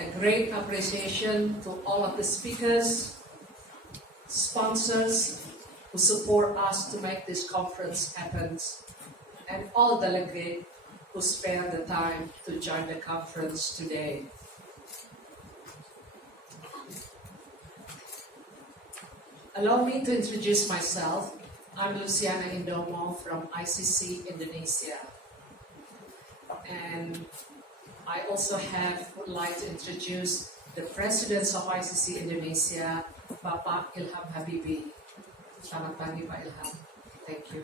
A great appreciation to all of the speakers, sponsors who support us to make this conference happen, and all delegates who spare the time to join the conference today. Allow me to introduce myself. I'm Luciana Indomo from ICC Indonesia. And I also would like to introduce the President of ICC Indonesia, Bapak Ilham Habibie. Selamat pagi, Pak Ilham. Thank you.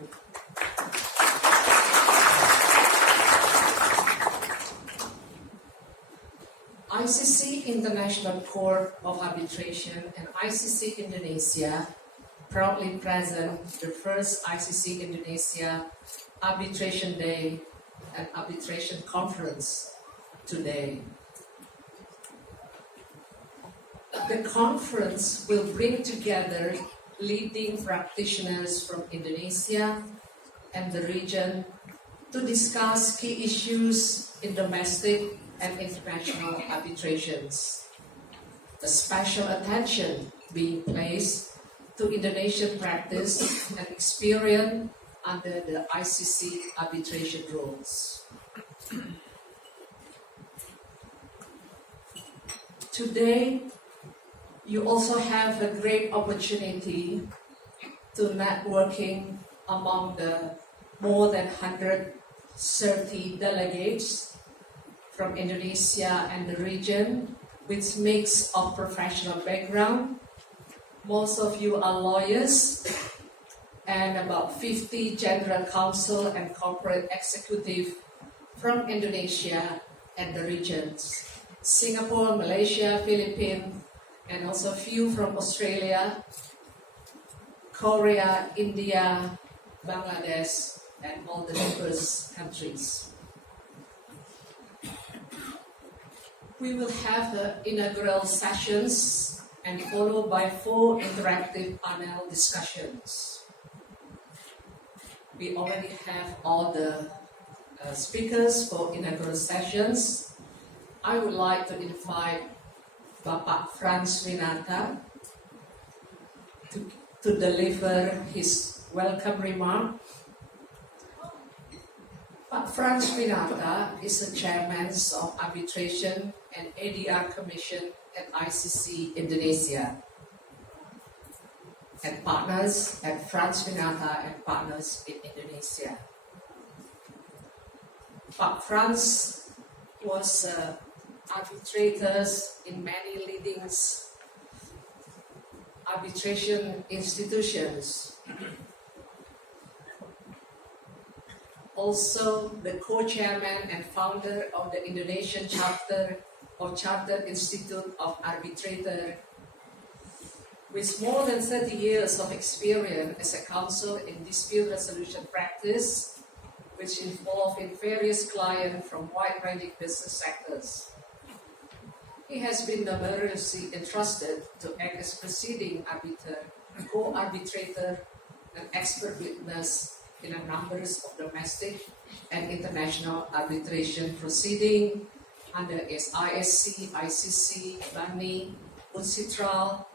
ICC International Court of Arbitration and ICC Indonesia proudly present the first ICC Indonesia Arbitration Day and Arbitration Conference today. The conference will bring together leading practitioners from Indonesia and the region to discuss key issues in domestic and international arbitrations. A special attention being placed to Indonesian practice and experience under the ICC arbitration rules. Today, you also have a great opportunity to networking among the more than 130 delegates from Indonesia and the region, with mix of professional background. Most of you are lawyers, and about 50 general counsel and corporate executive from Indonesia and the regions. Singapore, Malaysia, Philippines, and also a few from Australia, Korea, India, Bangladesh, and all the neighbors countries. We will have the inaugural sessions and followed by 4 interactive panel discussions. We already have all the speakers for inaugural sessions. I would like to invite Bapak Frans Winata to deliver his welcome remark. Pak Frans Winata is the chairman of Arbitration and ADR Commission at ICC Indonesia, and partners at Frans Winata and Partners in Indonesia. Pak Frans was arbitrators in many leading arbitration institutions. Also, the co-chairman and founder of the Indonesian chapter of Chartered Institute of Arbitrators, with more than 30 years of experience as a counsel in dispute resolution practice, which involved in various clients from wide-ranging business sectors. He has been numerously entrusted to act as proceeding arbiter, co-arbitrator, and expert witness in a number of domestic and international arbitration proceedings under ISC, ICC, BANI, UNCITRAL,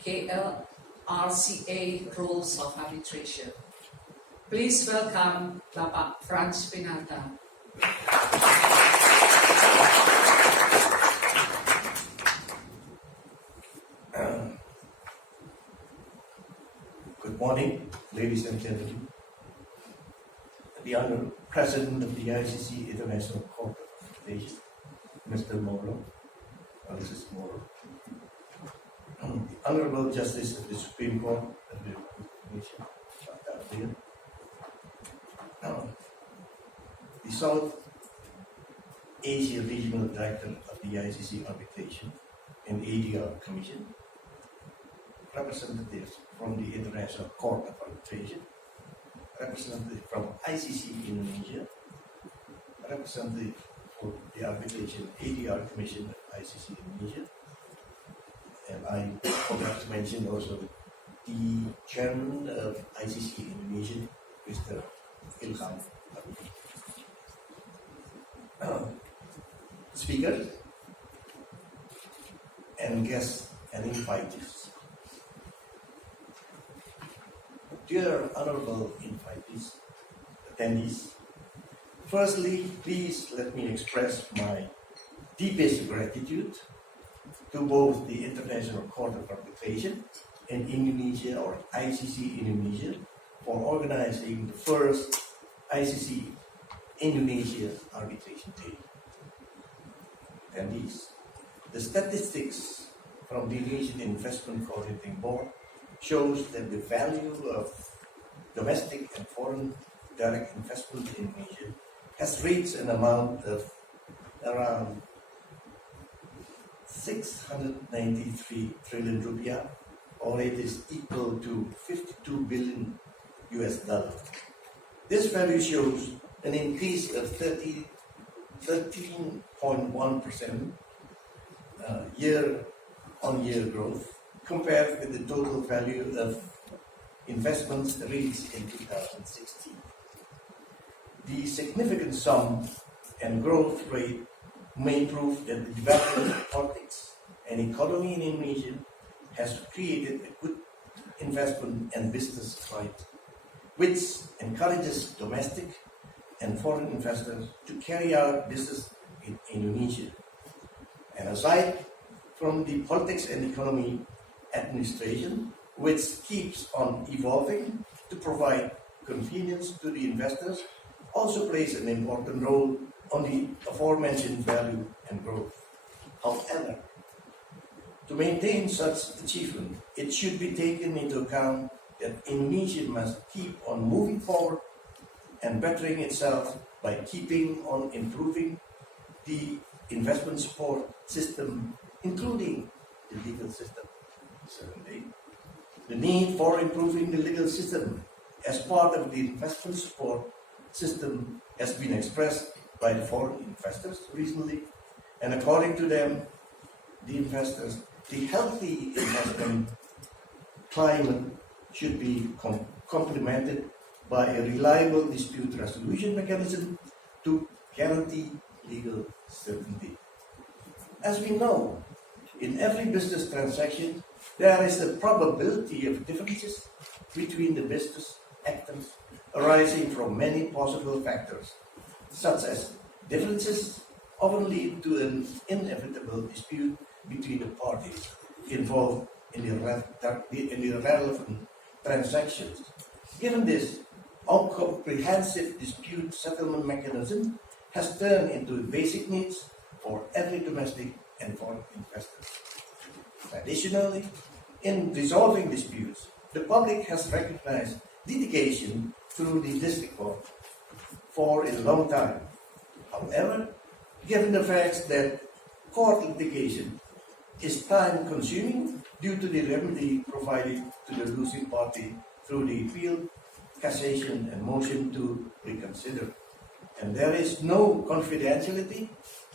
KLRCA rules of arbitration. Please welcome Bapak Frans Winata. Good morning, ladies and gentlemen. The Honourable President of the ICC International Court of Arbitration, Mr. Moro, Mrs. Moro. The Honourable Justice of the Supreme Court of the Nation, the South Asia Regional Director of the ICC Arbitration and ADR Commission, representatives from the International Court of Arbitration, representative from ICC Indonesia, representative for the Arbitration ADR Commission of ICC Indonesia, and I forgot to mention also the chairman of ICC Indonesia, Mr. Ilham Habibie. Speakers, guests and invitees. Dear honorable invitees, attendees, firstly, please let me express my deepest gratitude to both the International Court of Arbitration in Indonesia, or ICC Indonesia, for organizing the first ICC Indonesia Arbitration Day. Attendees, the statistics from the Indonesian Investment Coordinating Board shows that the value of domestic and foreign direct investment in Indonesia has reached an amount of around 693 trillion rupiah, or it is equal to 52 billion US dollars. This value shows an increase of 13.1% year-on-year growth compared with the total value of investments reached in 2016. The significant sum and growth rate may prove that the development of politics and economy in Indonesia has created a good investment and business climate, which encourages domestic and foreign investors to carry out business in Indonesia. And aside from the politics and economy, administration, which keeps on evolving to provide convenience to the investors, also plays an important role on the aforementioned value and growth. However, to maintain such achievement, it should be taken into account that Indonesia must keep on moving forward and bettering itself by keeping on improving the investment support system, including the legal system. Certainly, the need for improving the legal system as part of the investment support system has been expressed by the foreign investors recently, and according to them, the investors, the healthy investment climate should be complemented by a reliable dispute resolution mechanism to guarantee legal certainty. As we know, in every business transaction, there is a probability of differences between the business actors arising from many possible factors, such as differences often lead to an inevitable dispute between the parties involved in the relevant transactions. Given this, our comprehensive dispute settlement mechanism has turned into basic needs for every domestic and foreign investor. Additionally, in resolving disputes, the public has recognized litigation through the district court for a long time. However, given the fact that court litigation is time-consuming due to the remedy provided to the losing party through the appeal, cassation, and motion to reconsider, and there is no confidentiality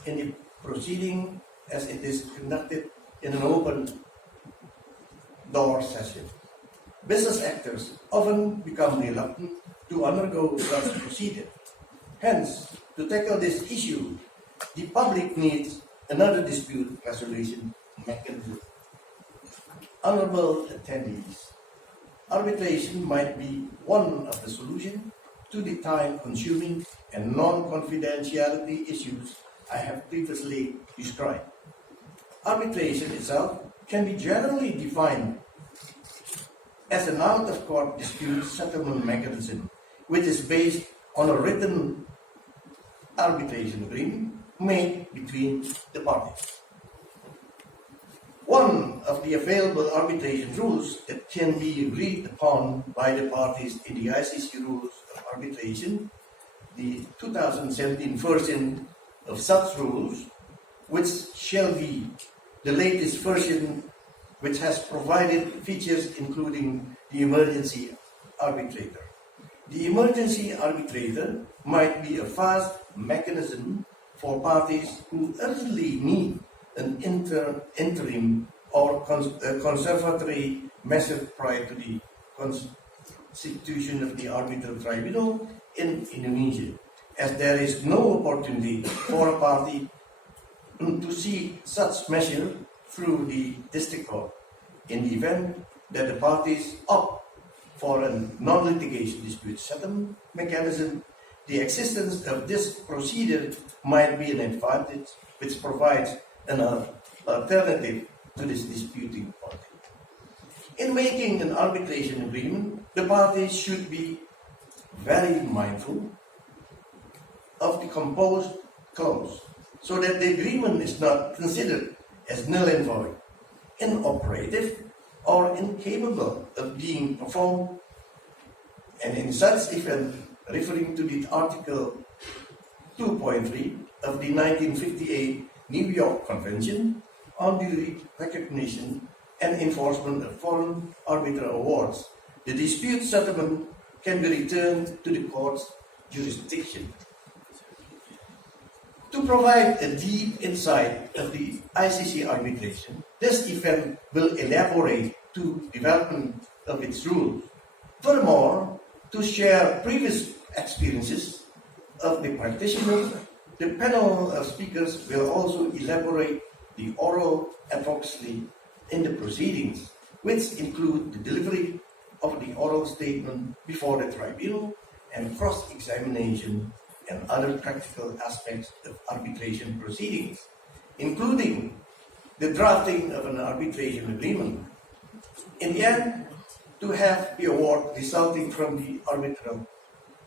in the proceeding as it is conducted in an open door session. Business actors often become reluctant to undergo such procedure. Hence, to tackle this issue, the public needs another dispute resolution mechanism. Honorable attendees, arbitration might be one of the solutions to the time-consuming and non-confidentiality issues I have previously described. Arbitration itself can be generally defined as an out-of-court dispute settlement mechanism, which is based on a written arbitration agreement made between the parties. One of the available arbitration rules that can be agreed upon by the parties in the ICC rules of arbitration, the 2017 version of such rules, which shall be the latest version, which has provided features including the emergency arbitrator. The emergency arbitrator might be a fast mechanism for parties who urgently need an interim or conservatory measure prior to the constitution of the arbitral tribunal in Indonesia, as there is no opportunity for a party to seek such measure through the district court in the event that the parties opt for a non-litigation dispute settlement mechanism. The existence of this procedure might be an advantage which provides an alternative to this disputing party. In making an arbitration agreement, the parties should be very mindful of the composed clause so that the agreement is not considered as null and void, inoperative, or incapable of being performed. And in such event, referring to the Article 2.3 of the 1958 New York Convention on the recognition and enforcement of foreign arbitral awards, the dispute settlement can be returned to the court's jurisdiction. To provide a deep insight of the ICC arbitration, this event will elaborate to development of its rules. Furthermore, to share previous experiences of the practitioners, the panel of speakers will also elaborate the oral advocacy in the proceedings, which include the delivery of the oral statement before the tribunal and cross-examination and other practical aspects of arbitration proceedings, including the drafting of an arbitration agreement. In the end, to have the award resulting from the arbitral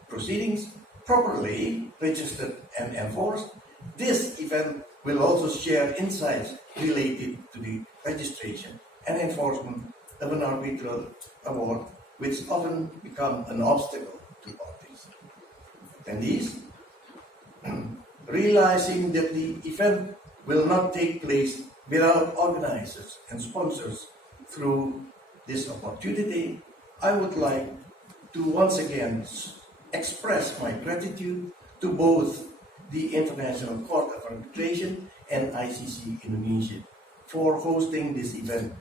proceedings properly registered and enforced, this event will also share insights related to the registration and enforcement of an arbitral award, which often become an obstacle to parties. Attendees, realizing that the event will not take place without organizers and sponsors through this opportunity, I would like to once again express my gratitude to both the International Court of Arbitration and ICC Indonesia for hosting this event,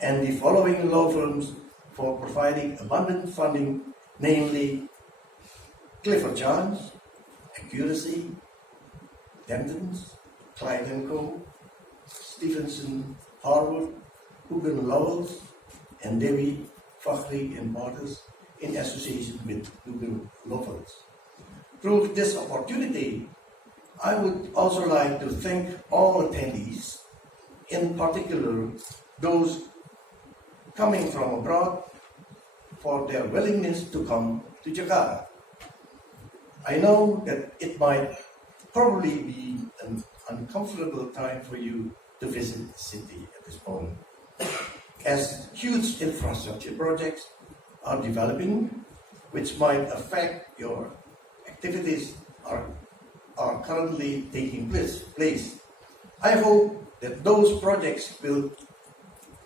and the following law firms for providing abundant funding, namely Clifford Chance, Accuracy, Dentons, Clyde & Co., Stevenson, Harwood, Hougan Lowells, and Debbie Fakhri and Partners in association with Hougan Lowells. Through this opportunity, I would also like to thank all attendees, in particular those coming from abroad, for their willingness to come to Jakarta. I know that it might probably be an uncomfortable time for you to visit the city at this moment, as huge infrastructure projects are developing, which might affect your activities are currently taking place. I hope that those projects will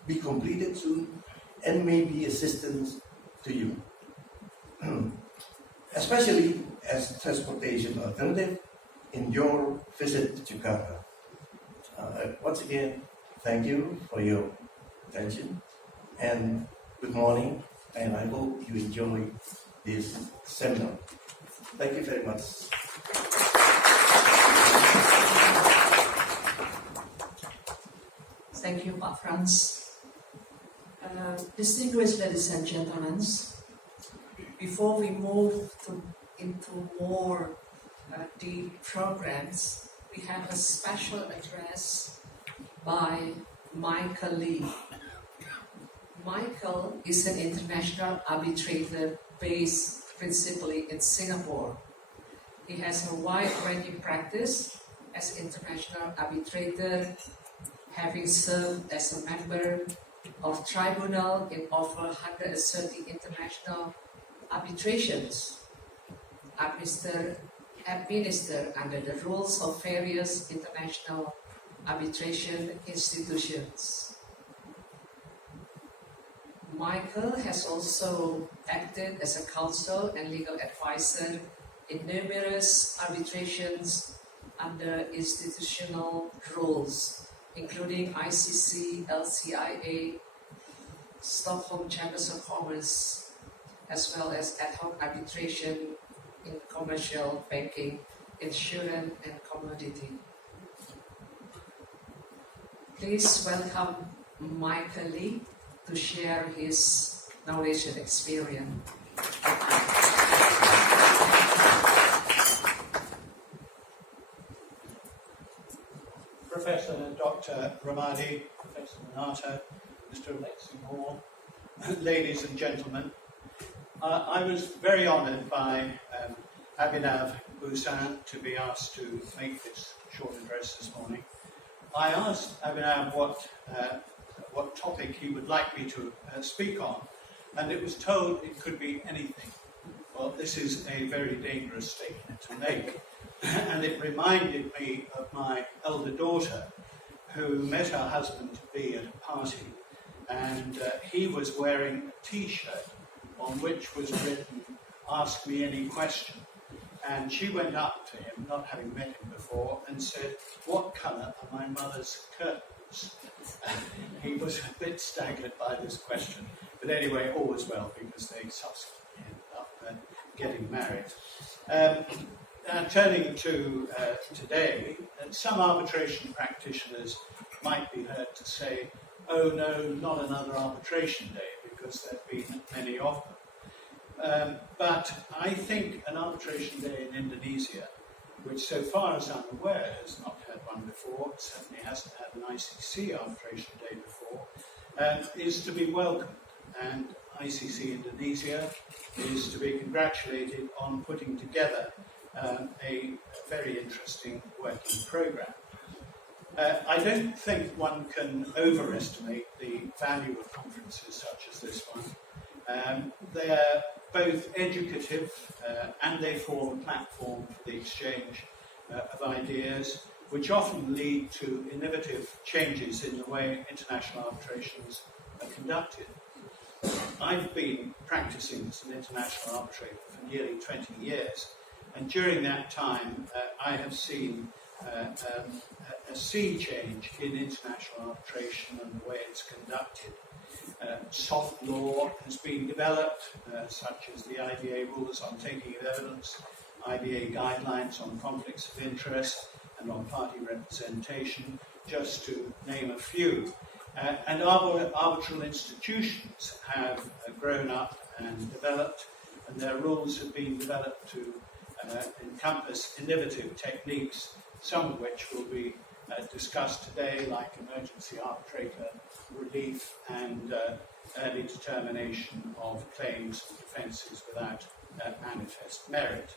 be completed soon and may be assistance to you, especially as transportation alternative in your visit to Jakarta. Once again, thank you for your attention and good morning, and I hope you enjoy this seminar. Thank you very much. Thank you, Pak Franz. Distinguished ladies and gentlemen, before we move into more deep programs, we have a special address by Michael Lee. Michael is an international arbitrator based principally in Singapore. He has a wide-ranging practice as international arbitrator, having served as a member of tribunal in over 130 international arbitrations, administered under the rules of various international arbitration institutions. Michael has also acted as a counsel and legal advisor in numerous arbitrations under institutional rules, including ICC, LCIA, Stockholm Chambers of Commerce, as well as ad hoc arbitration in commercial, banking, insurance, and commodity. Please welcome Michael Lee to share his knowledge and experience. Professor Dr. Ramadi, Professor Minato, Mr. Alexi Moore, ladies and gentlemen, I was very honoured by Abhinav Bhusan to be asked to make this short address this morning. I asked Abhinav what topic he would like me to speak on, and it was told it could be anything. Well, this is a very dangerous statement to make, and it reminded me of my elder daughter, who met her husband-to-be at a party, and he was wearing a T-shirt on which was written, "Ask me any question." And she went up to him, not having met him before, and said, "What colour are my mother's curtains?" He was a bit staggered by this question, but anyway, all was well, because they subsequently ended up getting married. Now, turning to today, some arbitration practitioners might be heard to say, "Oh no, not another arbitration day," because there have been many of them. But I think an arbitration day in Indonesia, which so far as I'm aware has not had one before, certainly hasn't had an ICC arbitration day before, is to be welcomed. And ICC Indonesia is to be congratulated on putting together a very interesting working programme. I don't think one can overestimate the value of conferences such as this one. They're both educative and they form a platform for the exchange of ideas, which often lead to innovative changes in the way international arbitrations are conducted. I've been practicing as an international arbitrator for nearly 20 years, and during that time I have seen a sea change in international arbitration and the way it's conducted. Soft law has been developed, such as the IDA rules on taking of evidence, IDA guidelines on conflicts of interest and on party representation, just to name a few. And arbitral institutions have grown up and developed, and their rules have been developed to encompass innovative techniques, some of which will be discussed today, like emergency arbitrator relief and early determination of claims and defences without manifest merit.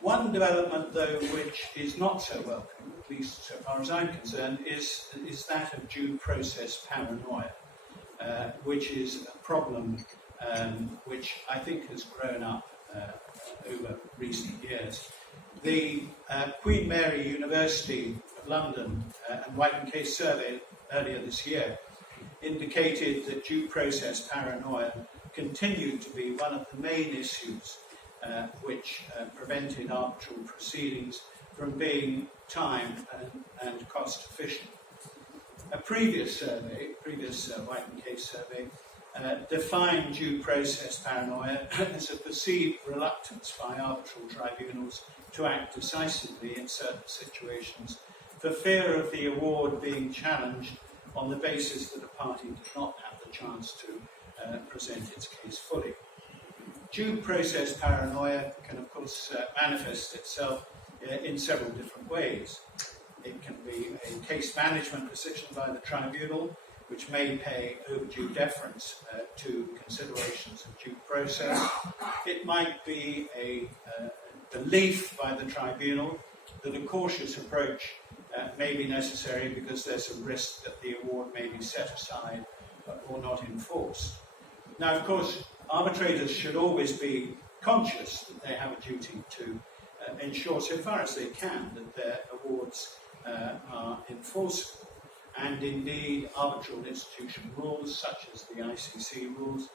One development, though, which is not so welcome, at least so far as I'm concerned, is that of due process paranoia, which is a problem which I think has grown up over recent years. The Queen Mary University of London and White Case survey earlier this year indicated that due process paranoia continued to be one of the main issues which prevented arbitral proceedings from being time and cost efficient. A previous White Case survey, defined due process paranoia as a perceived reluctance by arbitral tribunals to act decisively in certain situations for fear of the award being challenged on the basis that a party did not have the chance to present its case fully. Due process paranoia can, of course, manifest itself in several different ways. It can be a case management decision by the tribunal, which may pay overdue deference to considerations of due process. It might be a belief by the tribunal that a cautious approach may be necessary because there's a risk that the award may be set aside or not enforced. Now, of course, arbitrators should always be conscious that they have a duty to ensure, so far as they can, that their awards are enforceable. And indeed, arbitral institution rules, such as the ICC rules,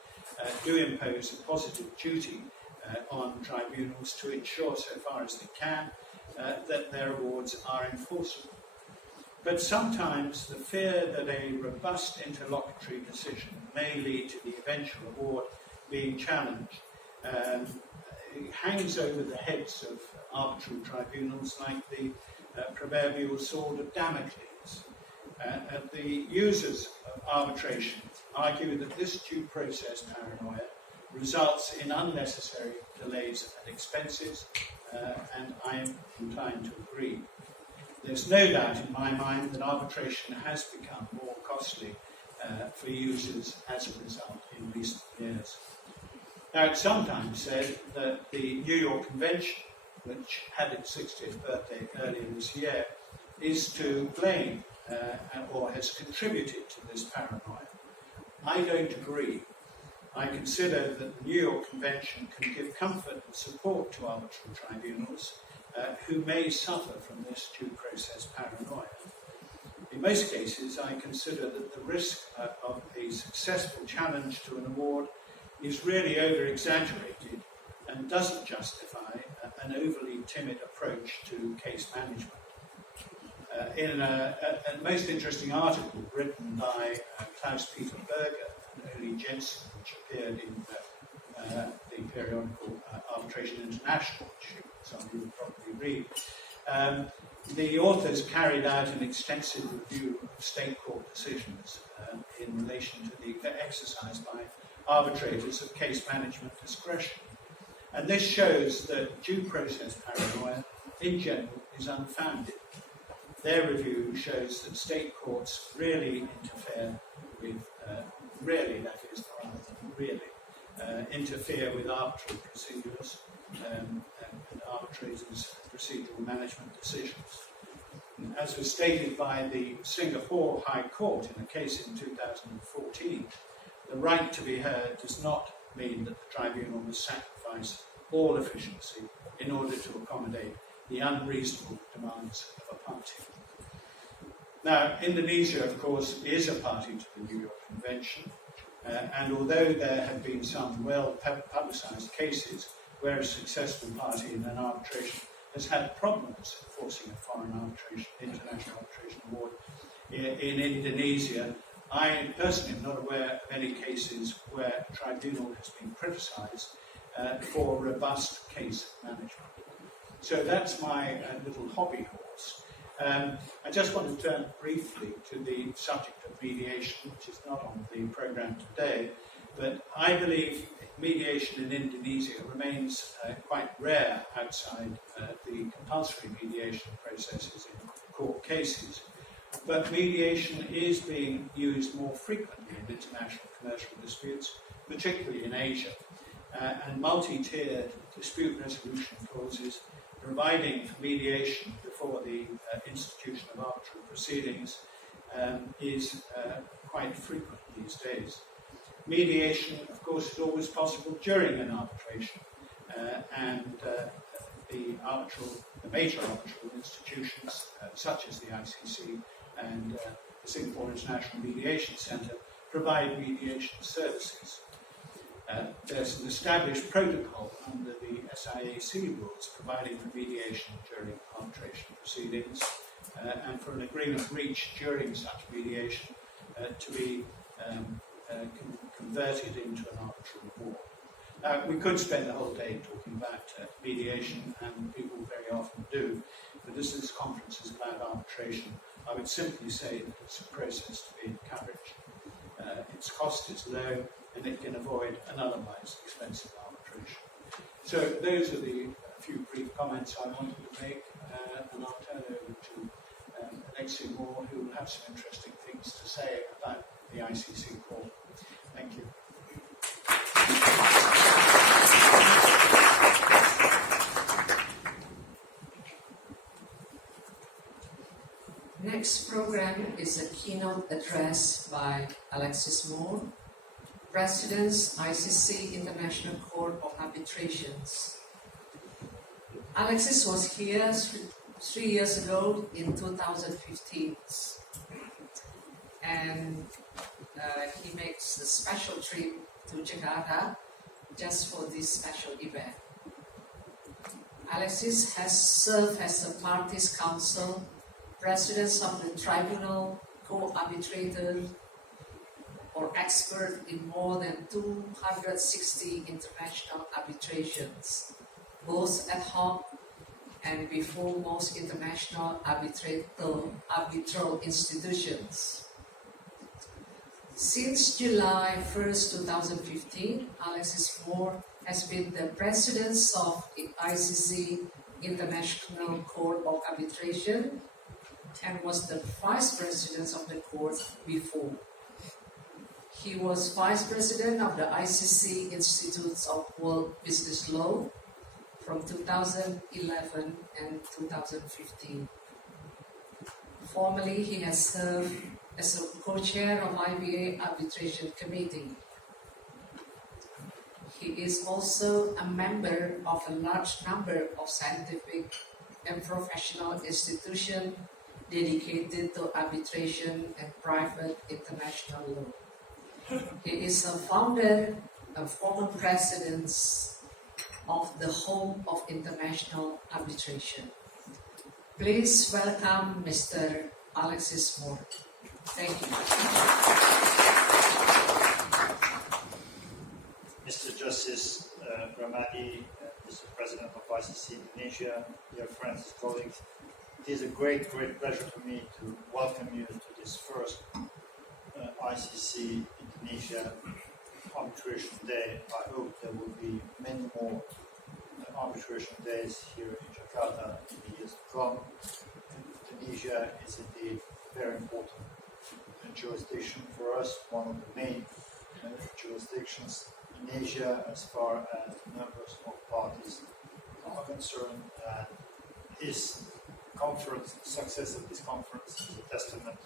do impose a positive duty on tribunals to ensure, so far as they can, that their awards are enforceable. But sometimes the fear that a robust interlocutory decision may lead to the eventual award being challenged hangs over the heads of arbitral tribunals like the proverbial sword of Damocles. The users of arbitration argue that this due process paranoia results in unnecessary delays and expenses, and I am inclined to agree. There's no doubt in my mind that arbitration has become more costly for users as a result in recent years. Now, it's sometimes said that the New York Convention, which had its 60th birthday earlier this year, is to blame or has contributed to this paranoia. I don't agree. I consider that the New York Convention can give comfort and support to arbitral tribunals who may suffer from this due process paranoia. In most cases, I consider that the risk of a successful challenge to an award is really over-exaggerated and doesn't justify an overly timid approach to case management. In a most interesting article written by Klaus-Peter Berger and Ole Jensen, which appeared in the periodical Arbitration International, which some of you will probably read, the authors carried out an extensive review of state court decisions in relation to the exercise by arbitrators of case management discretion. And this shows that due process paranoia, in general, is unfounded. Their review shows that state courts really interfere with, interfere with arbitral procedures and arbitrators' procedural management decisions. As was stated by the Singapore High Court in a case in 2014, the right to be heard does not mean that the tribunal must sacrifice all efficiency in order to accommodate the unreasonable demands of a party. Now, Indonesia, of course, is a party to the New York Convention, and although there have been some well-publicised cases where a successful party in an arbitration has had problems forcing a foreign international arbitration award in Indonesia, I personally am not aware of any cases where a tribunal has been criticised for robust case management. So that's my little hobby horse. I just want to turn briefly to the subject of mediation, which is not on the programme today, but I believe mediation in Indonesia remains quite rare outside the compulsory mediation processes in court cases. But mediation is being used more frequently in international commercial disputes, particularly in Asia. And multi-tiered dispute resolution clauses providing for mediation before the institution of arbitral proceedings is quite frequent these days. Mediation, of course, is always possible during an arbitration, and the major arbitral institutions, such as the ICC and the Singapore International Mediation Centre, provide mediation services. There's an established protocol under the SIAC rules providing for mediation during arbitration proceedings and for an agreement reached during such mediation to be converted into an arbitral award. We could spend the whole day talking about mediation, and people very often do, but as this conference is about arbitration, I would simply say that it's a process to be encouraged. Its cost is low, and it can avoid an otherwise expensive arbitration. So those are the few brief comments I wanted to make, and I'll turn over to Alexei Moore, who will have some interesting things to say about the ICC court. Thank you. Next program is a keynote address by Alexis Moore, President, ICC International Court of Arbitrations. Alexis was here 3 years ago in 2015, and he makes a special trip to Jakarta just for this special event. Alexis has served as the parties' counsel, president of the tribunal, co-arbitrator, or expert in more than 260 international arbitrations, both ad hoc and before most international arbitral institutions. Since July 1st, 2015, Alexis Moore has been the president of the ICC International Court of Arbitration and was the vice president of the court before. He was vice president of the ICC Institute of World Business Law from 2011 and 2015. Formerly, he has served as a co-chair of IBA Arbitration Committee. He is also a member of a large number of scientific and professional institutions dedicated to arbitration and private international law. He is a founder and former president of the Home of International Arbitration. Please welcome Mr. Alexis Moore. Thank you. Mr. Justice Ramadi, Mr. President of ICC Indonesia, dear friends and colleagues, it is a great pleasure for me to welcome you to this first ICC Indonesia Arbitration Day. I hope there will be many more arbitration days here in Jakarta in the years to come. Indonesia is indeed a very important jurisdiction for us, one of the main jurisdictions in Asia as far as numbers of parties are concerned. This conference, the success of this conference is a testament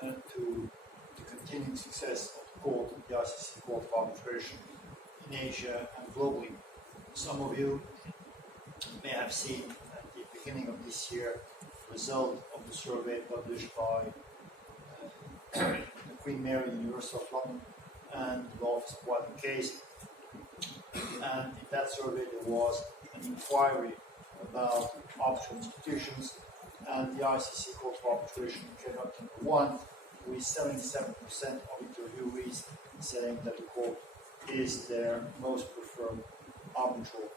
to the continuing success of the court, the ICC Court of Arbitration in Asia and globally. Some of you may have seen at the beginning of this year the result of the survey published by the Queen Mary University of London and the Law Office of White and Case. And in that survey there was an inquiry about arbitral institutions, and the ICC Court of Arbitration came up number one, with 77% of interviewees saying that the court is their most preferred arbitral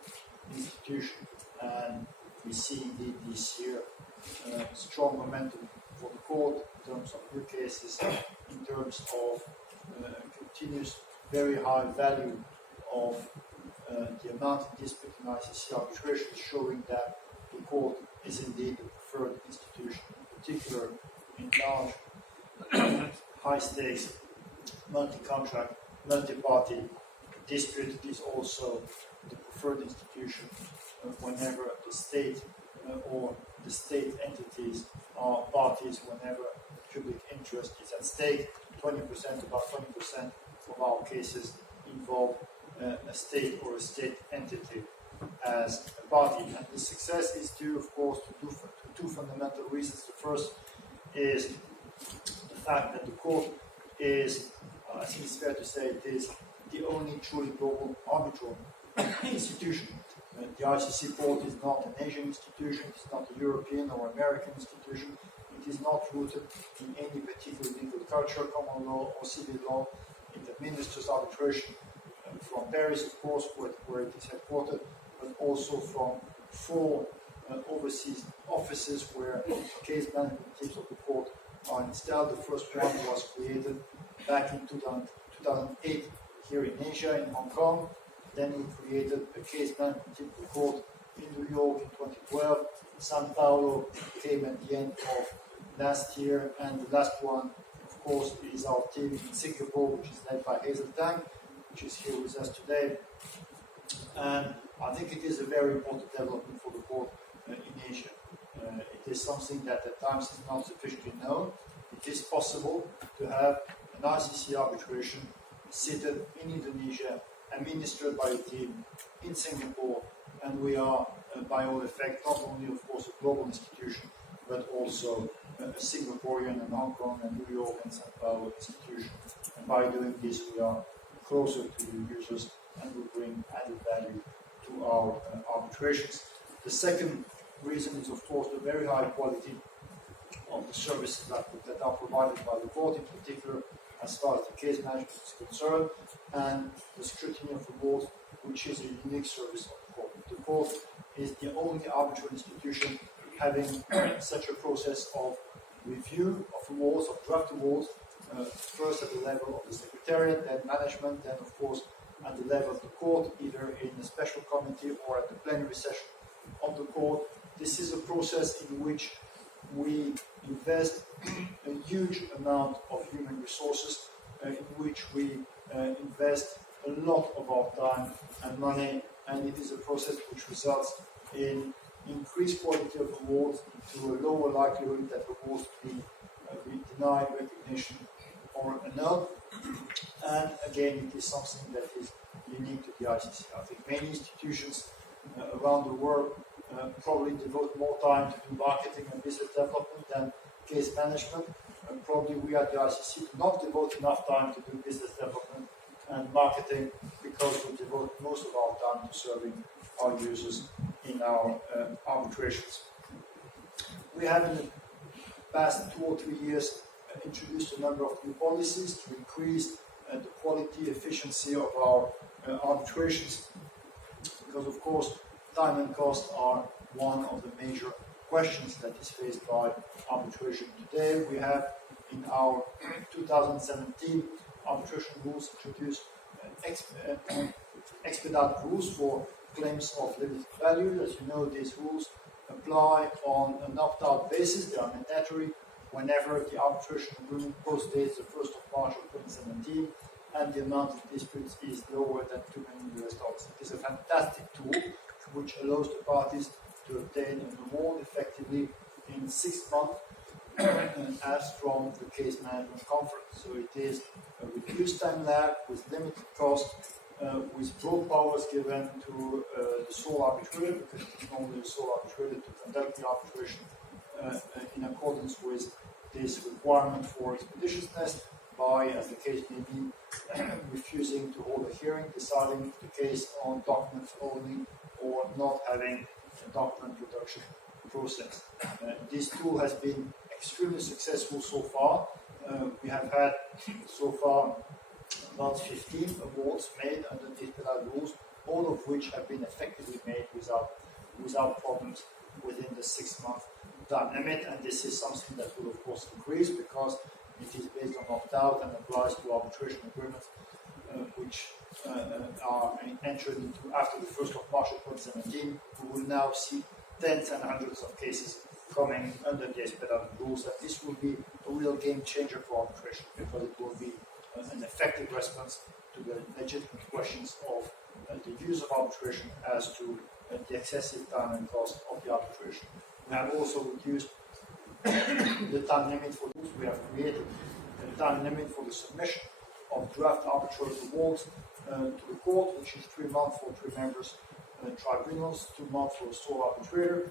institution. And we see indeed this year strong momentum for the court in terms of new cases, in terms of continuous very high value of the amount of dispute in ICC arbitration, showing that the court is indeed the preferred institution, in particular in large, high-stakes, multi-contract, multi-party dispute. It is also the preferred institution whenever the state or the state entities are parties, whenever public interest is at stake. 20%, about 20% of our cases involve a state or a state entity as a party. And the success is due, of course, to two fundamental reasons. The first is the fact that the court is, I think it's fair to say, it is the only truly global arbitral institution. The ICC court is not an Asian institution, it's not a European or American institution, it is not rooted in any particular legal culture, common law or civil law. It administers arbitration from Paris, of course, where it is headquartered, but also from 4 overseas offices where case management teams of the court are installed. The first one was created back in 2008 here in Asia, in Hong Kong. Then we created a case management team of the court in New York in 2012. Sao Paulo came at the end of last year, and the last one, of course, is our team in Singapore, which is led by Hazel Tang, which is here with us today. And I think it is a very important development for the court in Asia. It is something that at times is not sufficiently known. It is possible to have an ICC arbitration seated in Indonesia, administered by a team in Singapore, and we are, by all effect, not only, of course, a global institution, but also a Singaporean and Hong Kong and New York and Sao Paulo institution. And by doing this, we are closer to the users and will bring added value to our arbitrations. The second reason is, of course, the very high quality of the services that are provided by the court, in particular as far as the case management is concerned, and the scrutiny of the board, which is a unique service of the court. The court is the only arbitral institution having such a process of review of awards, of draft awards, first at the level of the Secretariat, then management, then of course at the level of the court, either in a special committee or at the plenary session of the court. This is a process in which we invest a huge amount of human resources, in which we invest a lot of our time and money, and it is a process which results in increased quality of awards, to a lower likelihood that awards be denied recognition or annulled. And again, it is something that is unique to the ICC. I think many institutions around the world probably devote more time to do marketing and business development than case management. And probably we at the ICC do not devote enough time to do business development and marketing, because we devote most of our time to serving our users in our arbitrations. We have in the past 2 or 3 years introduced a number of new policies to increase the quality, efficiency of our arbitrations, because of course time and cost are one of the major questions that is faced by arbitration today. We have in our 2017 arbitration rules introduced expedite rules for claims of limited value. As you know, these rules apply on an opt-out basis. They are mandatory whenever the arbitration agreement post-dates the 1st of March of 2017 and the amount of disputes is lower than $2 million. It is a fantastic tool which allows the parties to obtain an award effectively in 6 months as from the case management conference. So it is a reduced time lag with limited cost, with broad powers given to the sole arbitrator, because it is normally the sole arbitrator to conduct the arbitration in accordance with this requirement for expeditiousness by, as the case may be, refusing to hold a hearing, deciding the case on documents only, or not having a document production process. This tool has been extremely successful so far. We have had so far about 15 awards made under the expedite rules, all of which have been effectively made without problems within the 6-month time limit. And this is something that will of course increase, because it is based on opt-out and applies to arbitration agreements which are entered into after the 1st of March of 2017. We will now see tens and hundreds of cases coming under the expedite rules, and this will be a real game changer for arbitration, because it will be an effective response to the legitimate questions of the use of arbitration as to the excessive time and cost of the arbitration. We have also reduced the time limit for those. We have created a time limit for the submission of draft arbitral awards to the court, which is 3 months for 3 members tribunals, 2 months for a sole arbitrator,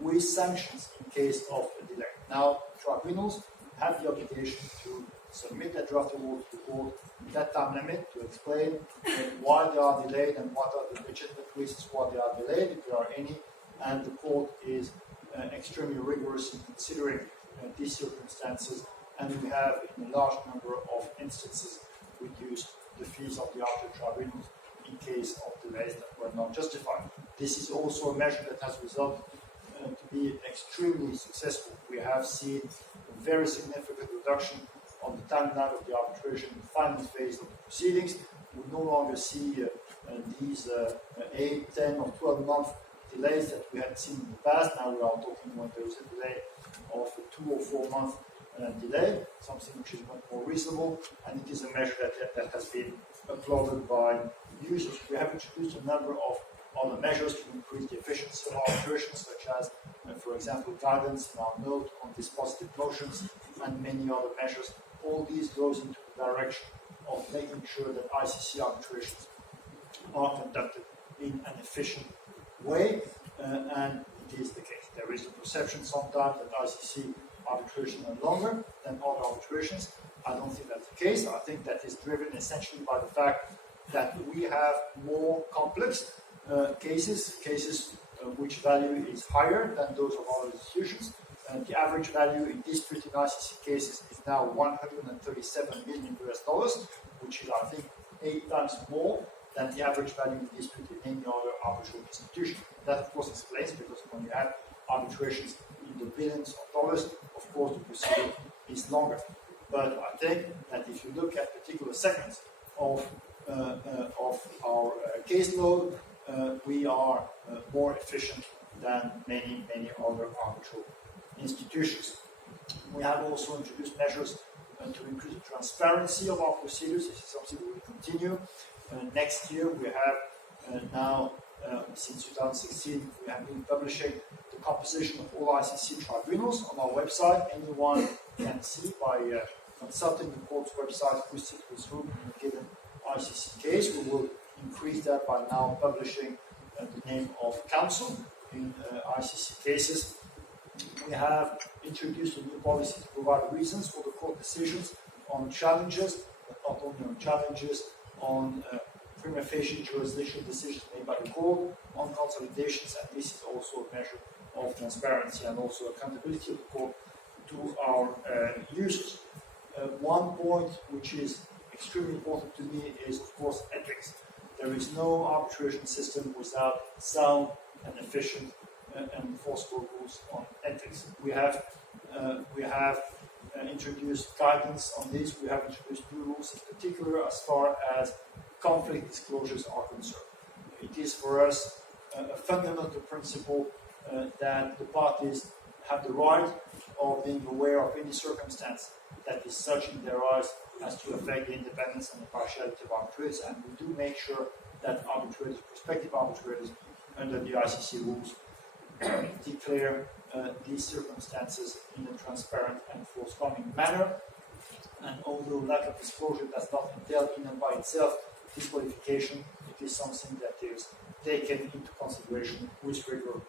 with sanctions in case of a delay. Now, tribunals have the obligation to submit a draft award to the court in that time limit to explain why they are delayed and what are the legitimate reasons why they are delayed, if there are any, and the court is extremely rigorous in considering these circumstances, and we have in a large number of instances reduced the fees of the arbitral tribunals in case of delays that were not justified. This is also a measure that has resulted to be extremely successful. We have seen a very significant reduction on the timeline of the arbitration in the final phase of the proceedings. We no longer see these 8, 10 or 12 month delays that we had seen in the past. Now we are talking when there is a delay of a 2 or 4 month delay, something which is much more reasonable, and it is a measure that has been applauded by users. We have introduced a number of other measures to increase the efficiency of arbitration, such as, for example, guidance in our note on dispositive motions and many other measures. All these goes into the direction of making sure that ICC arbitrations are conducted in an efficient way, and it is the case. There is a perception sometimes that ICC arbitrations are longer than other arbitrations. I don't think that's the case. I think that is driven essentially by the fact that we have more complex cases which value is higher than those of other institutions. The average value in dispute in ICC cases is now $137 million, which is, I think, 8 times more than the average value of dispute in any other arbitral institution. That, of course, explains because when you have arbitrations in the billions of dollars, of course, the procedure is longer. But I think that if you look at particular segments of our caseload, we are more efficient than many other arbitral institutions. We have also introduced measures to increase the transparency of our procedures. This is something we will continue. Next year, we have now, since 2016, we have been publishing the composition of all ICC tribunals on our website. Anyone can see by consulting the court's website who sits with whom in a given ICC case. We will increase that by now publishing the name of counsel in ICC cases. We have introduced a new policy to provide reasons for the court decisions on challenges, but not only on challenges, on prima facie jurisdictional decisions made by the court, on consolidations, and this is also a measure of transparency and also accountability of the court to our users. One point which is extremely important to me is, of course, ethics. There is no arbitration system without sound and efficient and enforceable rules on ethics. We have introduced guidance on this. We have introduced new rules, in particular as far as conflict disclosures are concerned. It is for us a fundamental principle that the parties have the right of being aware of any circumstance that is such in their eyes as to affect the independence and impartiality of arbitrators, and we do make sure that arbitrators, prospective arbitrators, under the ICC rules, declare these circumstances in a transparent and forthcoming manner. And although lack of disclosure does not entail in and by itself disqualification, it is something that is taken into consideration with rigor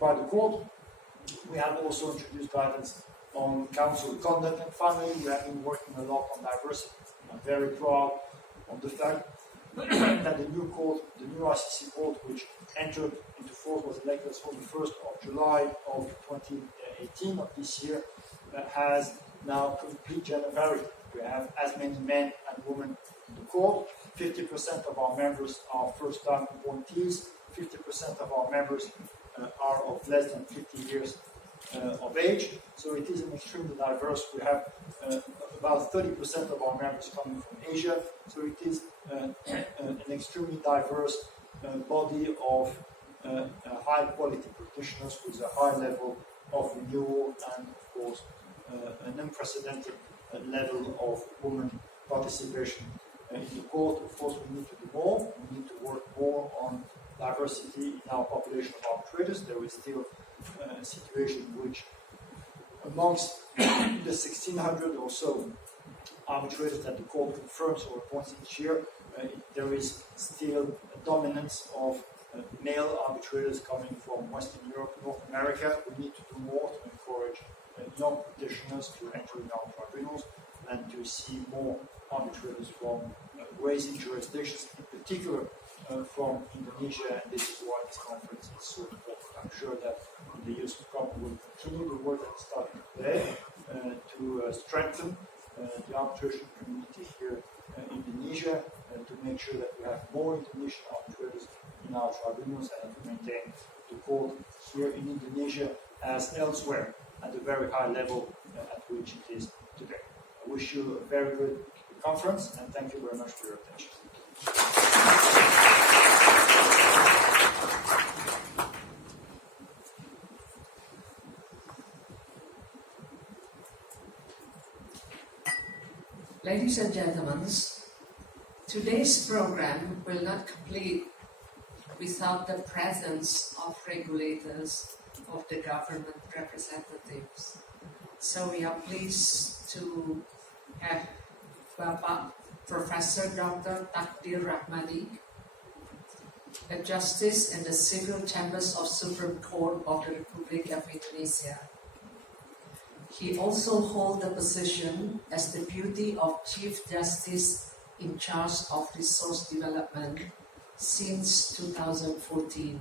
by the court. We have also introduced guidance on counsel conduct, and finally, we have been working a lot on diversity. I'm very proud of the fact that the new court, the new ICC court, which entered into force, was elected on the 1st of July of 2018 of this year, has now complete gender parity. We have as many men and women in the court. 50% of our members are first-time appointees. 50% of our members are of less than 50 years of age. So it is an extremely diverse. We have about 30% of our members coming from Asia. So it is an extremely diverse body of high-quality practitioners with a high level of renewal and, of course, an unprecedented level of women participation in the court. Of course, we need to do more. We need to work more on diversity in our population of arbitrators. There is still a situation which, amongst the 1,600 or so arbitrators that the court confirms or appoints each year, there is still a dominance of male arbitrators coming from Western Europe, North America. We need to do more to encourage young practitioners to enter in our tribunals and to see more arbitrators from raising jurisdictions, in particular from Indonesia, and this is why this conference is so important. I'm sure that in the years to come we will continue the work that is starting today to strengthen the arbitration community here in Indonesia, to make sure that we have more Indonesian arbitrators in our tribunals and to maintain the court here in Indonesia as elsewhere at the very high level at which it is today. I wish you a very good conference and thank you very much for your attention. Ladies and gentlemen, today's program will not complete without the presence of regulators, of the government representatives. So we are pleased to have Bapak Professor Dr. Takdir Rahmadi, a justice in the Civil Chambers of Supreme Court of the Republic of Indonesia. He also holds the position as Deputy of Chief Justice in charge of resource development since 2014.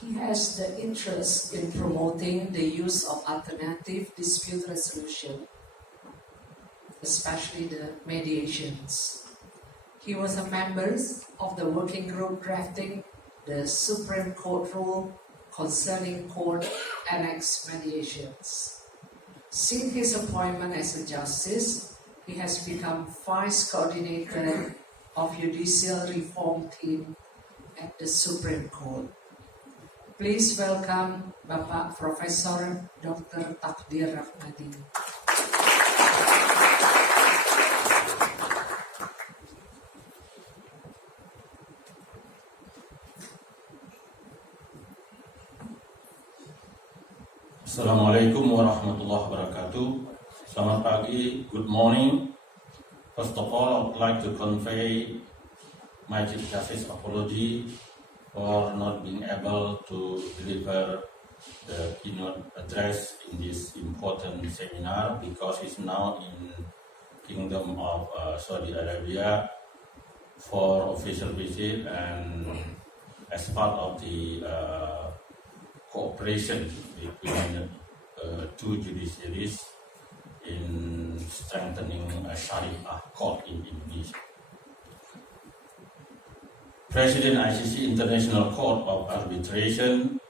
He has the interest in promoting the use of alternative dispute resolution, especially the mediations. He was a member of the working group drafting the Supreme Court rule concerning court annex mediations. Since his appointment as a justice, he has become Vice Coordinator of Judicial Reform Team at the Supreme Court. Please welcome Bapak Profesor Dr. Takdir Rahmadi. Assalamualaikum warahmatullahi wabarakatuh. Selamat pagi, good morning. First of all, I would like to convey my Chief Justice apology for not being able to deliver the keynote address in this important seminar because he's now in Kingdom of Saudi Arabia for official visit and as part of the cooperation between two judiciaries in strengthening a Sharia court in Indonesia. President ICC International Court of Arbitration,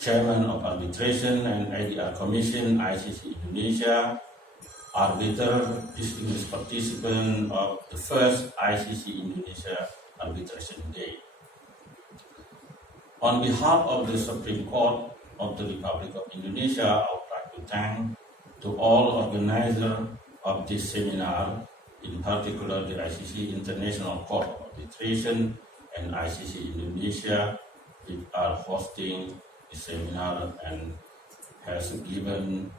Chairman of Arbitration and ADR Commission ICC Indonesia, arbiter, distinguished participant of the first ICC Indonesia Arbitration Day. On behalf of the Supreme Court of the Republic of Indonesia, I would like to thank to all organizers of this seminar, in particular the ICC International Court of Arbitration and ICC Indonesia, which are hosting the seminar and has given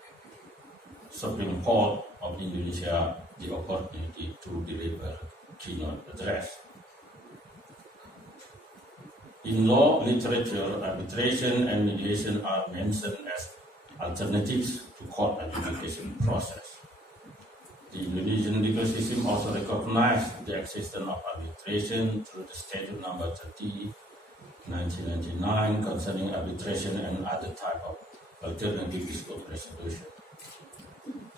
Supreme Court of Indonesia the opportunity to deliver keynote address. In law literature, arbitration and mediation are mentioned as alternatives to court adjudication process. The Indonesian legal system also recognized the existence of arbitration through the Statute Number 30, 1999 concerning arbitration and other type of alternative dispute resolution.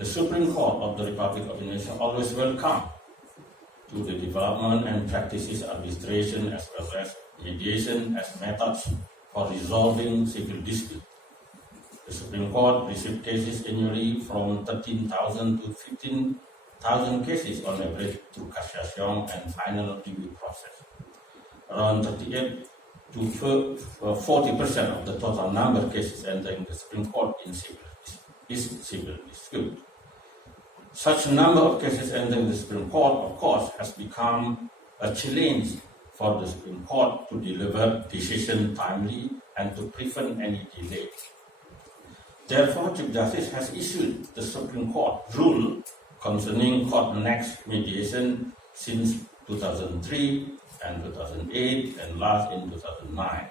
The Supreme Court of the Republic of Indonesia always welcome to the development and practices arbitration as well as mediation as methods for resolving civil disputes. The Supreme Court received cases annually from 13,000 to 15,000 cases on average through cassation and final review process. Around 38 to 40% of the total number of cases entering the Supreme Court in civil dispute. Such a number of cases entering the Supreme Court, of course, has become a challenge for the Supreme Court to deliver decision timely and to prevent any delay. Therefore, Chief Justice has issued the Supreme Court rule concerning court annex mediation since 2003 and 2008 and last in 2009.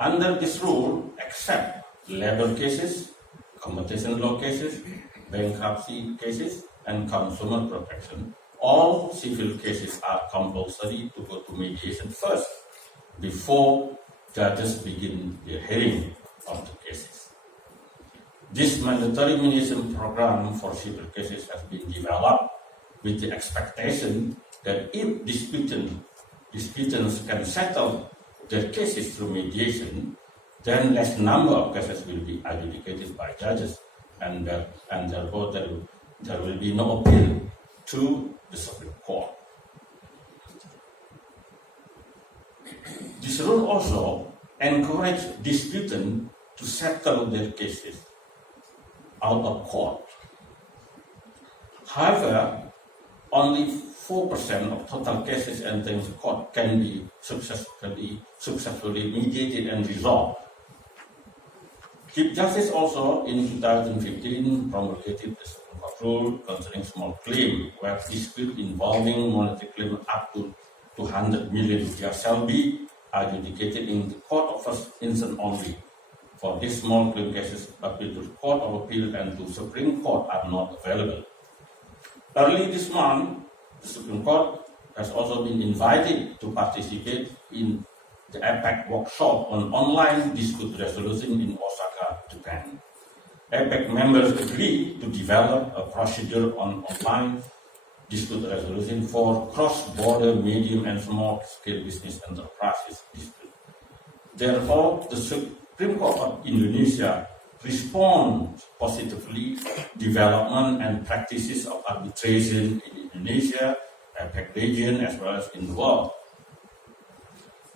Under this rule, except labor cases, competition law cases, bankruptcy cases, and consumer protection, all civil cases are compulsory to go to mediation first before judges begin the hearing of the cases. This mandatory mediation program for civil cases has been developed with the expectation that if disputants can settle their cases through mediation, then less number of cases will be adjudicated by judges, and therefore there will be no appeal to the Supreme Court. This rule also encourages disputants to settle their cases out of court. However, only 4% of total cases entering the court can be successfully mediated and resolved. Chief Justice also in 2015 promulgated the Supreme Court rule concerning small claim, where dispute involving monetary claim up to 200 million shall be adjudicated in the court of first instance only. For these small claim cases, appeal to the Court of Appeal and to Supreme Court are not available. Early this month, the Supreme Court has also been invited to participate in the APEC workshop on online dispute resolution in Osaka, Japan. APEC members agreed to develop a procedure on online dispute resolution for cross-border medium and small-scale business enterprises dispute. Therefore, the Supreme Court of Indonesia responds positively development and practices of arbitration in Indonesia, APEC region, as well as in the world,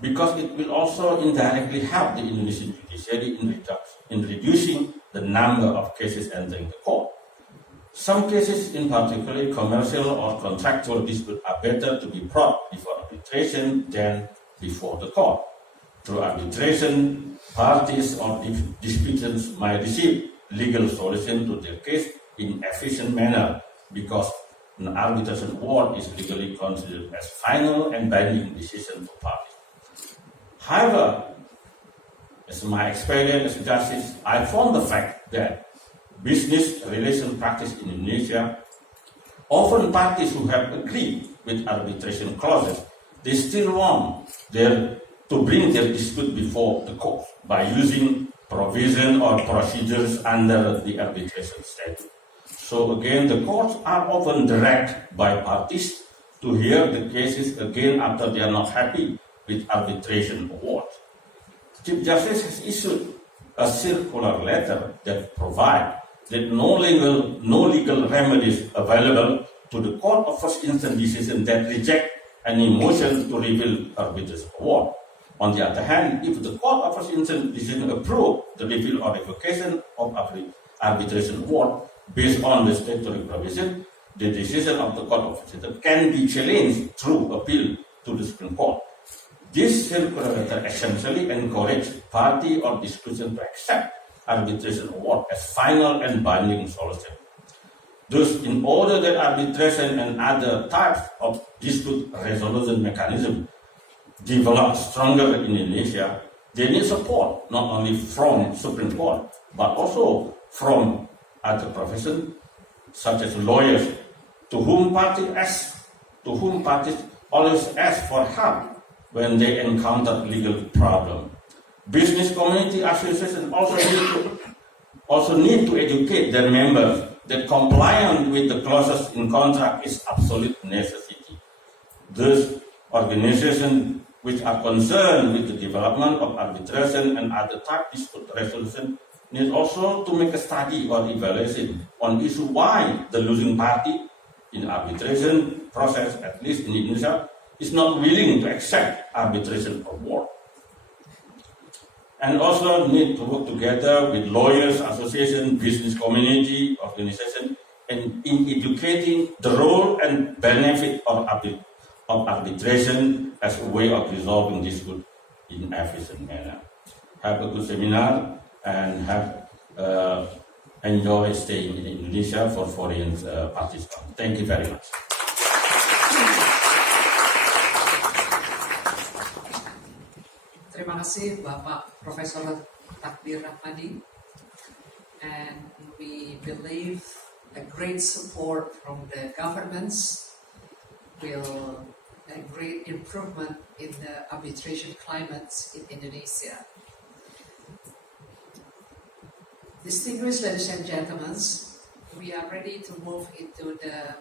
because it will also indirectly help the Indonesian judiciary in reducing the number of cases entering the court. Some cases, in particular commercial or contractual disputes, are better to be brought before arbitration than before the court. Through arbitration, parties or disputants might receive legal solution to their case in efficient manner, because an arbitration award is legally considered as final and binding decision for parties. However, as my experience as justice, I found the fact that business relation practice in Indonesia, often parties who have agreed with arbitration clauses, they still want to bring their dispute before the court by using provision or procedures under the arbitration statute. So again, the courts are often directed by parties to hear the cases again after they are not happy with arbitration award. Chief Justice has issued a circular letter that provides that no legal remedies available to the court of first instance decision that reject any motion to reveal arbitration award. On the other hand, if the court of first instance decision approve the reveal or revocation of arbitration award based on the statutory provision, the decision of the court of first instance can be challenged through appeal to the Supreme Court. This circular letter essentially encourages party or disputant to accept arbitration award as final and binding solution. Thus, in order that arbitration and other types of dispute resolution mechanism develop stronger in Indonesia, they need support not only from Supreme Court but also from other professions such as lawyers, to whom parties always ask for help when they encounter legal problem. Business community associations also need to educate their members that compliance with the clauses in contract is absolute necessity. Thus, organizations which are concerned with the development of arbitration and other type dispute resolution need also to make a study or evaluation on issue why the losing party in arbitration process, at least in Indonesia, is not willing to accept arbitration award. And also need to work together with lawyers, association, business community, organization, and in educating the role and benefit of arbitration as a way of resolving dispute in efficient manner. Have a good seminar and enjoy staying in Indonesia for foreign participants. Thank you very much. Terima kasih Bapak Profesor Takdir Rahmadi, and we believe a great support from the governments will a great improvement in the arbitration climate in Indonesia. Distinguished ladies and gentlemen, we are ready to move into the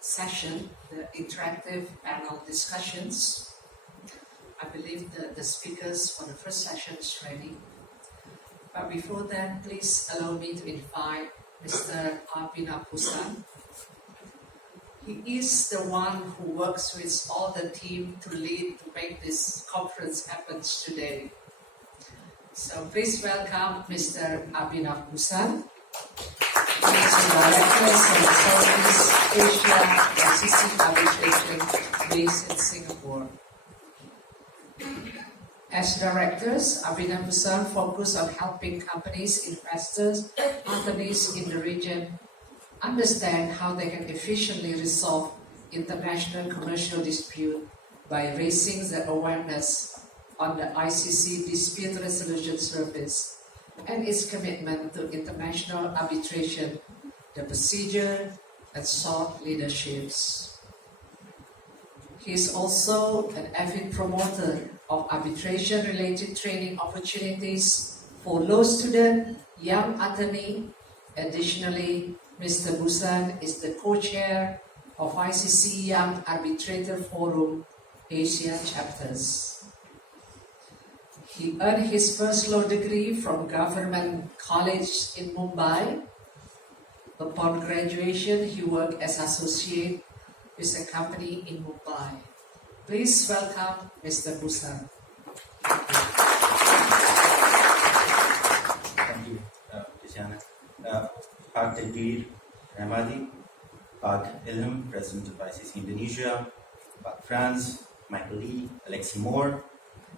session, the interactive panel discussions. I believe the speakers for the first session is ready. But before that, please allow me to invite Mr. Abhinav Bhusan. He is the one who works with all the team to make this conference happen today. So please welcome Mr. Abhinav Bhusan. He is the Director of Southeast Asia ICC Arbitration based in Singapore. As directors, Abhinav Bhusan focus on helping companies, investors, companies in the region understand how they can efficiently resolve international commercial dispute by raising the awareness on the ICC Dispute Resolution Service and its commitment to international arbitration, the procedure, and thought leaderships. He is also an avid promoter of arbitration-related training opportunities for law students, young attorneys. Additionally, Mr. Bhusan is the co-chair of ICC Young Arbitrator Forum Asia chapters. He earned his first law degree from Government College in Mumbai. Upon graduation, he worked as associate with a company in Mumbai. Please welcome Mr. Busan. Thank you, Luciana. Pak Tedbir Ramadi, Pak Ilham, President of ICC Indonesia, Pak Franz, Michael Lee, Alexi Moore,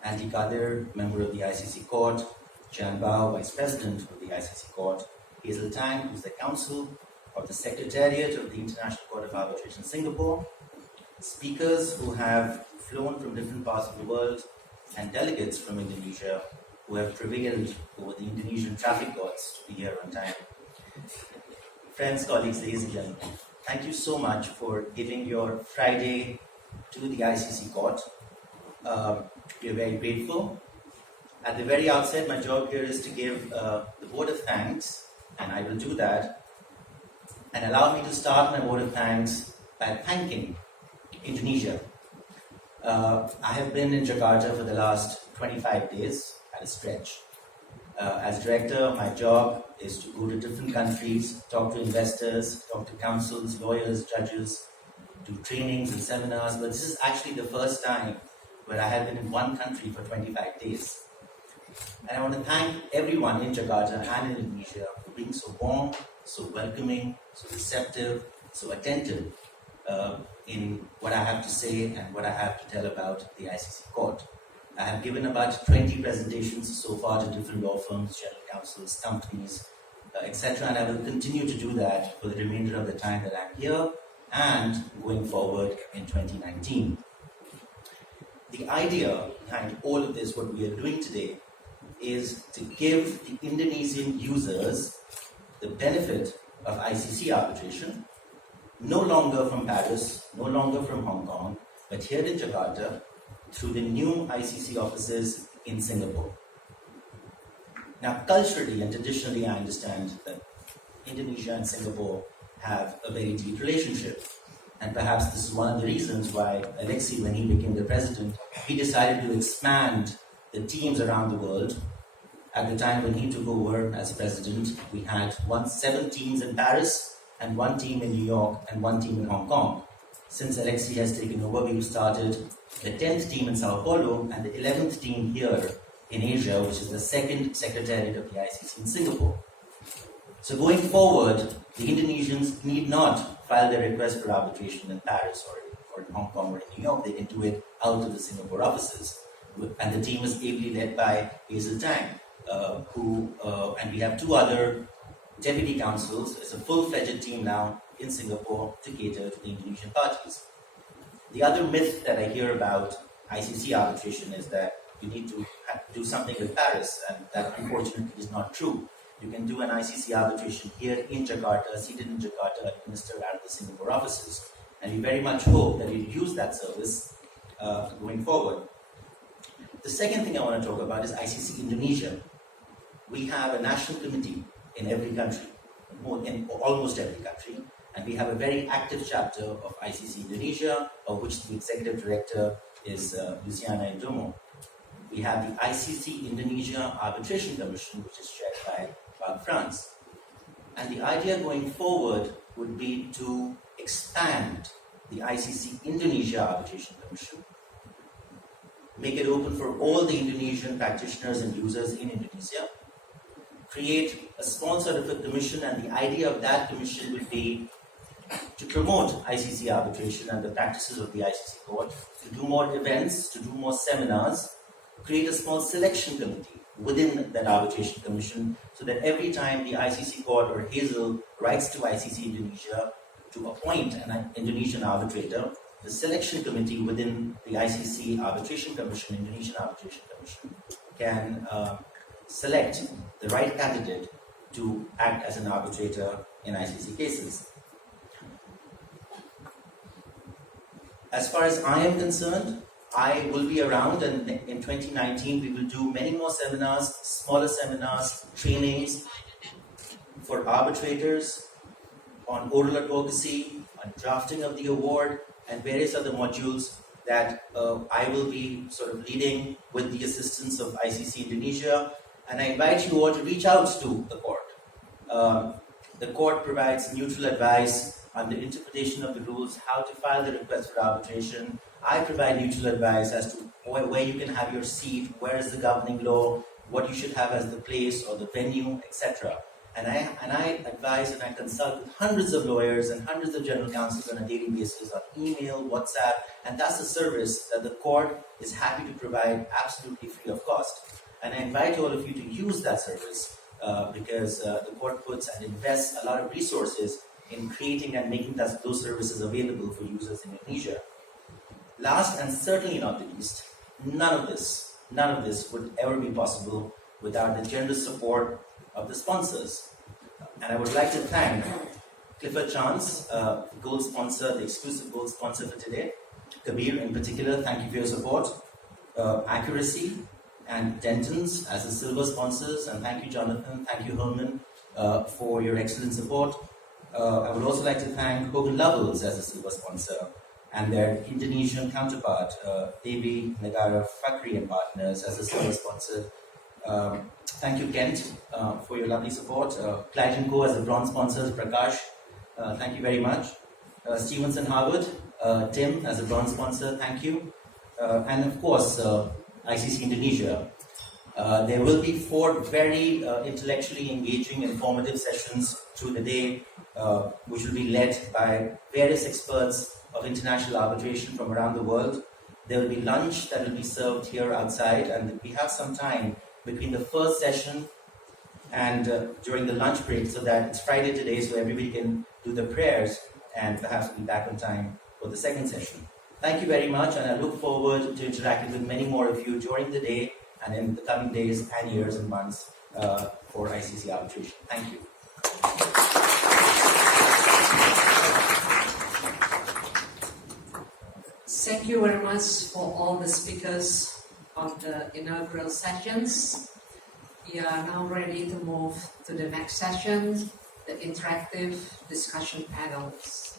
Andy Kadir, member of the ICC Court, Jan Bao, Vice President of the ICC Court, Hazel Tang, who is the Counsel of the Secretariat of the International Court of Arbitration Singapore, speakers who have flown from different parts of the world, and delegates from Indonesia who have prevailed over the Indonesian traffic gods to be here on time. Friends, colleagues, ladies and gentlemen, thank you so much for giving your Friday to the ICC Court. We are very grateful. At the very outset, my job here is to give the vote of thanks, and I will do that. And allow me to start my vote of thanks by thanking Indonesia. I have been in Jakarta for the last 25 days at a stretch. As director, my job is to go to different countries, talk to investors, talk to councils, lawyers, judges, do trainings and seminars. But this is actually the first time where I have been in one country for 25 days. And I want to thank everyone in Jakarta and in Indonesia for being so warm, so welcoming, so receptive, so attentive in what I have to say and what I have to tell about the ICC Court. I have given about 20 presentations so far to different law firms, general counsels, companies, etc. And I will continue to do that for the remainder of the time that I'm here and going forward in 2019. The idea behind all of this, what we are doing today, is to give the Indonesian users the benefit of ICC arbitration, no longer from Paris, no longer from Hong Kong, but here in Jakarta, through the new ICC offices in Singapore. Now, culturally and traditionally, I understand that Indonesia and Singapore have a very deep relationship. And perhaps this is one of the reasons why Alexei, when he became the president, he decided to expand the teams around the world. At the time when he took over as president, we had 7 teams in Paris, and 1 team in New York, and 1 team in Hong Kong. Since Alexei has taken over, we've started the 10th team in Sao Paulo and the 11th team here in Asia, which is the 2nd Secretariat of the ICC in Singapore. So going forward, the Indonesians need not file their request for arbitration in Paris or in Hong Kong or in New York. They can do it out of the Singapore offices. And the team is ably led by Hazel Tang, and we have 2 other deputy counsels. It's a full-fledged team now in Singapore to cater to the Indonesian parties. The other myth that I hear about ICC arbitration is that you need to do something with Paris, and that unfortunately is not true. You can do an ICC arbitration here in Jakarta, seated in Jakarta, administered out of the Singapore offices. And we very much hope that you use that service going forward. The second thing I want to talk about is ICC Indonesia. We have a national committee in every country, in almost every country, and we have a very active chapter of ICC Indonesia, of which the executive director is Luciana Indomo. We have the ICC Indonesia Arbitration Commission, which is chaired by France. And the idea going forward would be to expand the ICC Indonesia Arbitration Commission, make it open for all the Indonesian practitioners and users in Indonesia, create a small sort of a commission, and the idea of that commission would be to promote ICC arbitration and the practices of the ICC Court, to do more events, to do more seminars, create a small selection committee within that arbitration commission, so that every time the ICC Court or Hazel writes to ICC Indonesia to appoint an Indonesian arbitrator, the selection committee within the ICC Arbitration Commission, Indonesian Arbitration Commission, can select the right candidate to act as an arbitrator in ICC cases. As far as I am concerned, I will be around, and in 2019 we will do many more seminars, smaller seminars, trainings for arbitrators, on oral advocacy, on drafting of the award, and various other modules that I will be sort of leading with the assistance of ICC Indonesia. And I invite you all to reach out to the court. The court provides neutral advice on the interpretation of the rules, how to file the request for arbitration. I provide neutral advice as to where you can have your seat, where is the governing law, what you should have as the place or the venue, etc. And I advise and I consult with hundreds of lawyers and hundreds of general counsels on a daily basis on email, WhatsApp, and that's a service that the court is happy to provide absolutely free of cost. And I invite all of you to use that service because the court puts and invests a lot of resources in creating and making those services available for users in Indonesia. Last and certainly not the least, none of this would ever be possible without the generous support of the sponsors. And I would like to thank Clifford Chance, the gold sponsor, the exclusive gold sponsor for today. Kabir in particular, thank you for your support. Accuracy and Denton's as the silver sponsors, and thank you Jonathan, thank you Herman for your excellent support. I would also like to thank Hogan Lovells as a silver sponsor and their Indonesian counterpart, Devi Negara Fakri and Partners as a silver sponsor. Thank you Kent for your lovely support. Clyde & Co as a bronze sponsor, Prakash, thank you very much. Stevenson Harvard, Tim as a bronze sponsor, thank you. And of course, ICC Indonesia. There will be 4 very intellectually engaging, informative sessions through the day, which will be led by various experts of international arbitration from around the world. There will be lunch that will be served here outside, and we have some time between the first session and during the lunch break, so that it's Friday today, so everybody can do the prayers and perhaps be back on time for the second session. Thank you very much, and I look forward to interacting with many more of you during the day and in the coming days and years and months for ICC arbitration. Thank you. Thank you very much for all the speakers of the inaugural sessions. We are now ready to move to the next session, the interactive discussion panels.